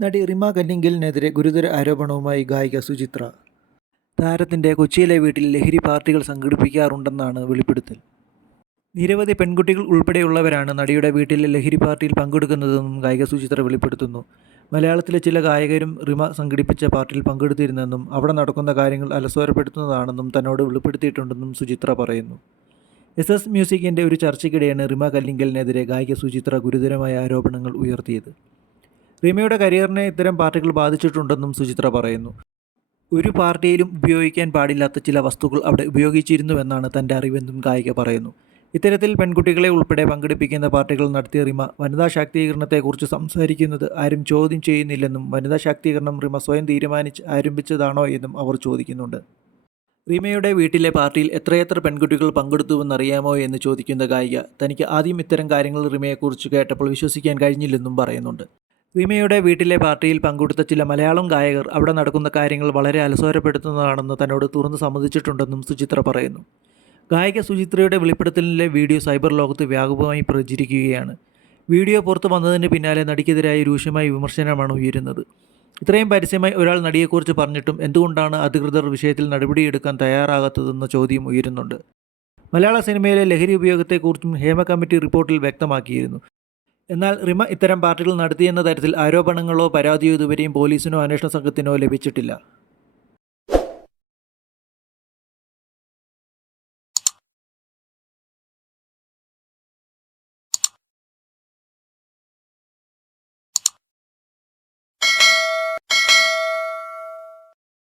നടി റിമ കന്നിങ്കലിനെതിരെ ഗുരുതര ആരോപണവുമായി ഗായിക സുചിത്ര. താരത്തിന്റെ കൊച്ചിയിലെ വീട്ടിൽ ലഹരി പാർട്ടികൾ സംഘടിപ്പിക്കാറുണ്ടെന്നാണ് വെളിപ്പെടുത്തൽ. നിരവധി പെൺകുട്ടികൾ ഉൾപ്പെടെയുള്ളവരാണ് നടിയുടെ വീട്ടിലെ ലഹരി പാർട്ടിയിൽ പങ്കെടുക്കുന്നതെന്നും ഗായിക സുചിത്ര വെളിപ്പെടുത്തുന്നു. മലയാളത്തിലെ ചില ഗായകരും റിമ സംഘടിപ്പിച്ച പാർട്ടിയിൽ പങ്കെടുത്തിരുന്നെന്നും അവിടെ നടക്കുന്ന കാര്യങ്ങൾ അലസ്വരപ്പെടുത്തുന്നതാണെന്നും തന്നോട് വെളിപ്പെടുത്തിയിട്ടുണ്ടെന്നും സുചിത്ര പറയുന്നു. എസ് എസ് മ്യൂസിക്കിന്റെ ഒരു ചർച്ചയ്ക്കിടെയാണ് റിമ കല്ലിങ്കലിനെതിരെ ഗായിക സുചിത്ര ഗുരുതരമായ ആരോപണങ്ങൾ ഉയർത്തിയത്. റിമയുടെ കരിയറിനെ ഇത്തരം പാർട്ടികൾ ബാധിച്ചിട്ടുണ്ടെന്നും സുചിത്ര പറയുന്നു. ഒരു പാർട്ടിയിലും ഉപയോഗിക്കാൻ പാടില്ലാത്ത ചില വസ്തുക്കൾ അവിടെ ഉപയോഗിച്ചിരുന്നുവെന്നാണ് തന്റെ അറിവെന്നും ഗായിക പറയുന്നു. ഇത്തരത്തിൽ പെൺകുട്ടികളെ ഉൾപ്പെടെ പങ്കെടുപ്പിക്കുന്ന പാർട്ടികൾ നടത്തിയ റിമ വനിതാ ശാക്തീകരണത്തെക്കുറിച്ച് സംസാരിക്കുന്നത് ആരും ചോദ്യം ചെയ്യുന്നില്ലെന്നും വനിതാ ശാക്തീകരണം റിമ സ്വയം തീരുമാനിച്ച് ആരംഭിച്ചതാണോ എന്നും അവർ ചോദിക്കുന്നുണ്ട്. റിമയുടെ വീട്ടിലെ പാർട്ടിയിൽ എത്രയെത്ര പെൺകുട്ടികൾ പങ്കെടുത്തുവെന്നറിയാമോ എന്ന് ചോദിക്കുന്ന ഗായിക തനിക്ക് ആദ്യം ഇത്തരം കാര്യങ്ങൾ റിമയെക്കുറിച്ച് കേട്ടപ്പോൾ വിശ്വസിക്കാൻ കഴിഞ്ഞില്ലെന്നും പറയുന്നുണ്ട്. റീമയുടെ വീട്ടിലെ പാർട്ടിയിൽ പങ്കെടുത്ത ചില മലയാളം ഗായകർ അവിടെ നടക്കുന്ന കാര്യങ്ങൾ വളരെ അലസോരപ്പെടുത്തുന്നതാണെന്ന് തന്നോട് തുറന്ന് സമ്മതിച്ചിട്ടുണ്ടെന്നും സുചിത്ര പറയുന്നു. ഗായിക സുചിത്രയുടെ വെളിപ്പെടുത്തലിലെ വീഡിയോ സൈബർ ലോകത്ത് വ്യാപകമായി പ്രചരിക്കുകയാണ്. വീഡിയോ പുറത്തു വന്നതിന് പിന്നാലെ നടിക്കെതിരായ രൂക്ഷമായ വിമർശനമാണ് ഉയരുന്നത്. ഇത്രയും പരസ്യമായി ഒരാൾ നടിയെക്കുറിച്ച് പറഞ്ഞിട്ടും എന്തുകൊണ്ടാണ് അധികൃതർ വിഷയത്തിൽ നടപടിയെടുക്കാൻ തയ്യാറാകാത്തതെന്ന ചോദ്യം ഉയരുന്നുണ്ട്. മലയാള സിനിമയിലെ ലഹരി ഉപയോഗത്തെക്കുറിച്ചും ഹേമ കമ്മിറ്റി റിപ്പോർട്ടിൽ വ്യക്തമാക്കിയിരുന്നു. എന്നാൽ റിമ ഇത്തരം പാർട്ടികൾ നടത്തിയെന്ന തരത്തിൽ ആരോപണങ്ങളോ പരാതിയോ ഇതുവരെയും പോലീസിനോ അന്വേഷണ സംഘത്തിനോ ലഭിച്ചിട്ടില്ല.